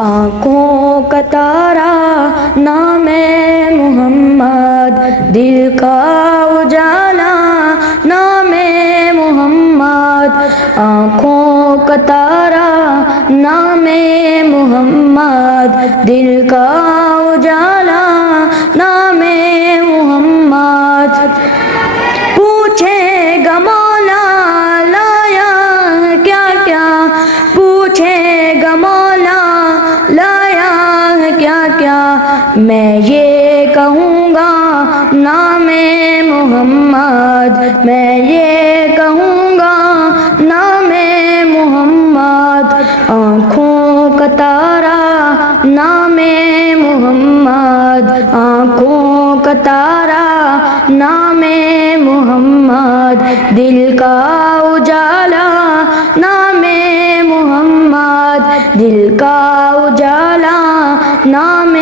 آنکھوں کا تارا نام محمد، دل کا اجالا نام محمد، آنکھوں کا تارا نام محمد، دل کا اجالا نام محمد۔ پوچھے گا مولا لایا ہے کیا کیا، پوچھے گا مولا لایا ہے کیا کیا، میں یہ کہوں گا نام محمد، میں یہ کہوں گا نام محمد۔ آنکھوں کا تارا نام محمد، آنکھوں کا تارا نام محمد، دل کا اجالا نام محمد، دل کا اجالا نام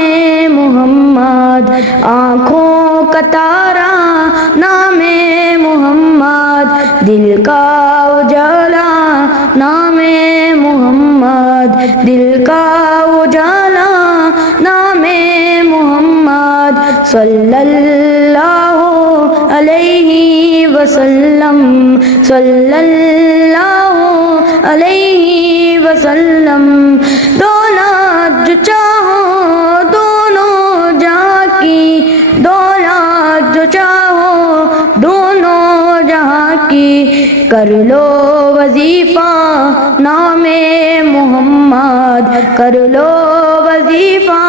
محمد۔ آنکھوں کا تارا نام محمد، دل کا اجالا نام محمد، دل کا اجالا نام محمد۔ صلی اللہ علیہ وسلم، صلی اللہ علیہ وسلم۔ دولت جو چاہو دونوں جہاں کی، دولت جو چاہو دونوں جہاں کی، کر لو وظیفہ نام محمد، کر لو وظیفہ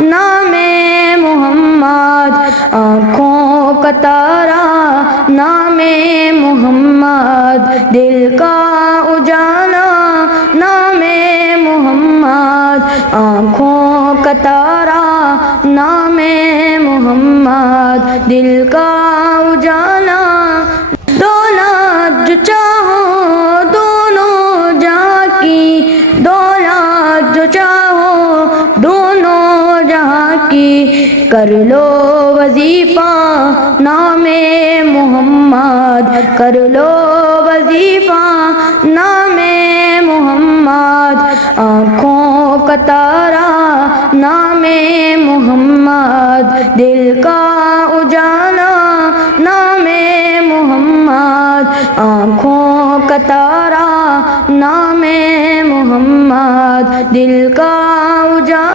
نام محمد۔ آنکھوں کا تارا نام محمد، دل کا اجالا نام محمد، آنکھوں کا تارا نام محمد، دل کا اجالا۔ دولت جو چاہو دونوں جہاں کی، دولت جو چاہو دونوں جہاں کی، کر لو وظیفہ نام محمد، کر لو وظیفہ نام محمد۔ آنکھوں کا تارا نام محمد، دل کا اجالا نام محمد، آنکھوں کا تارا نام محمد، دل کا اجالا۔